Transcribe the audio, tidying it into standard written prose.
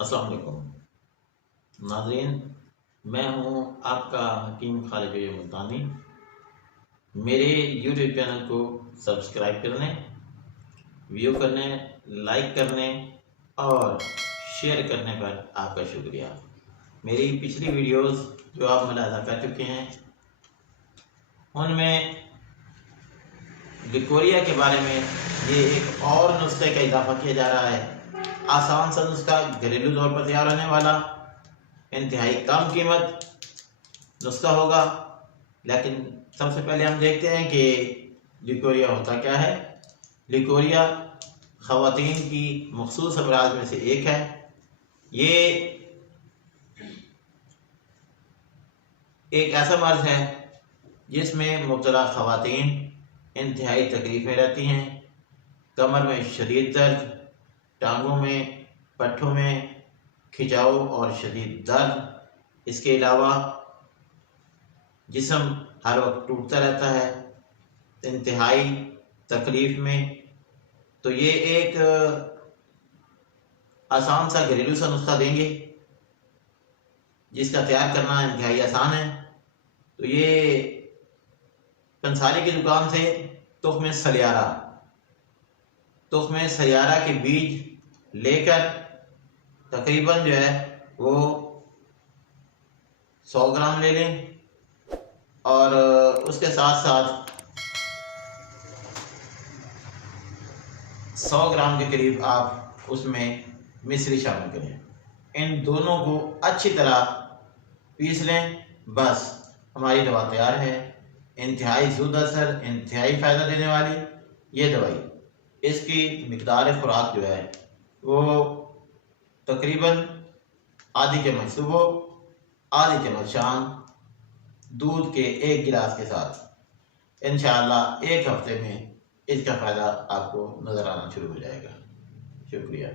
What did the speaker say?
अस्सलाम वालेकुम नाज़रीन, मैं हूं आपका हकीम खालिद मुल्तानी। मेरे यूट्यूब चैनल को सब्सक्राइब करने, व्यू करने, लाइक करने और शेयर करने पर आपका शुक्रिया। मेरी पिछली वीडियोस जो आप मुलाज़ा कर चुके हैं उनमें लिकोरिया के बारे में ये एक और नुस्खे का इजाफा किया जा रहा है। आसान सा नुस्खा, घरेलू तौर पर तैयार होने वाला, इंतहाई कम कीमत नुस्खा होगा। लेकिन सबसे पहले हम देखते हैं कि लिकोरिया होता क्या है। लिकोरिया ख़वातीन की मखसूस अमराज में से एक है। ये एक ऐसा मर्ज है जिसमें मुब्तला ख़वातीन इंतहाई तकलीफ में रहती हैं। कमर में शदीद दर्द, टांगों में, पट्ठों में खिंचाव और शदीद दर्द। इसके अलावा जिस्म हर वक्त टूटता रहता है, इंतहाई तकलीफ में। तो ये एक आसान सा घरेलू सा नुस्खा देंगे जिसका तैयार करना इंतहाई आसान है। तो ये पंसारी की दुकान से तुख्म सलियारा के बीज लेकर तकरीबन जो है वो 100 ग्राम ले लें और उसके साथ साथ 100 ग्राम के करीब आप उसमें मिश्री शामिल करें। इन दोनों को अच्छी तरह पीस लें। बस हमारी दवा तैयार है। इंतहाई ज़ुद असर, इंतहाई फ़ायदा देने वाली ये दवाई। इसकी मिकदार खुराक जो है वो तकरीबन आधी चम्मच सुबह, आधी चम्मच शाम, दूध के 1 गिलास के साथ। इंशाअल्लाह 1 हफ्ते में इसका फ़ायदा आपको नज़र आना शुरू हो जाएगा। शुक्रिया।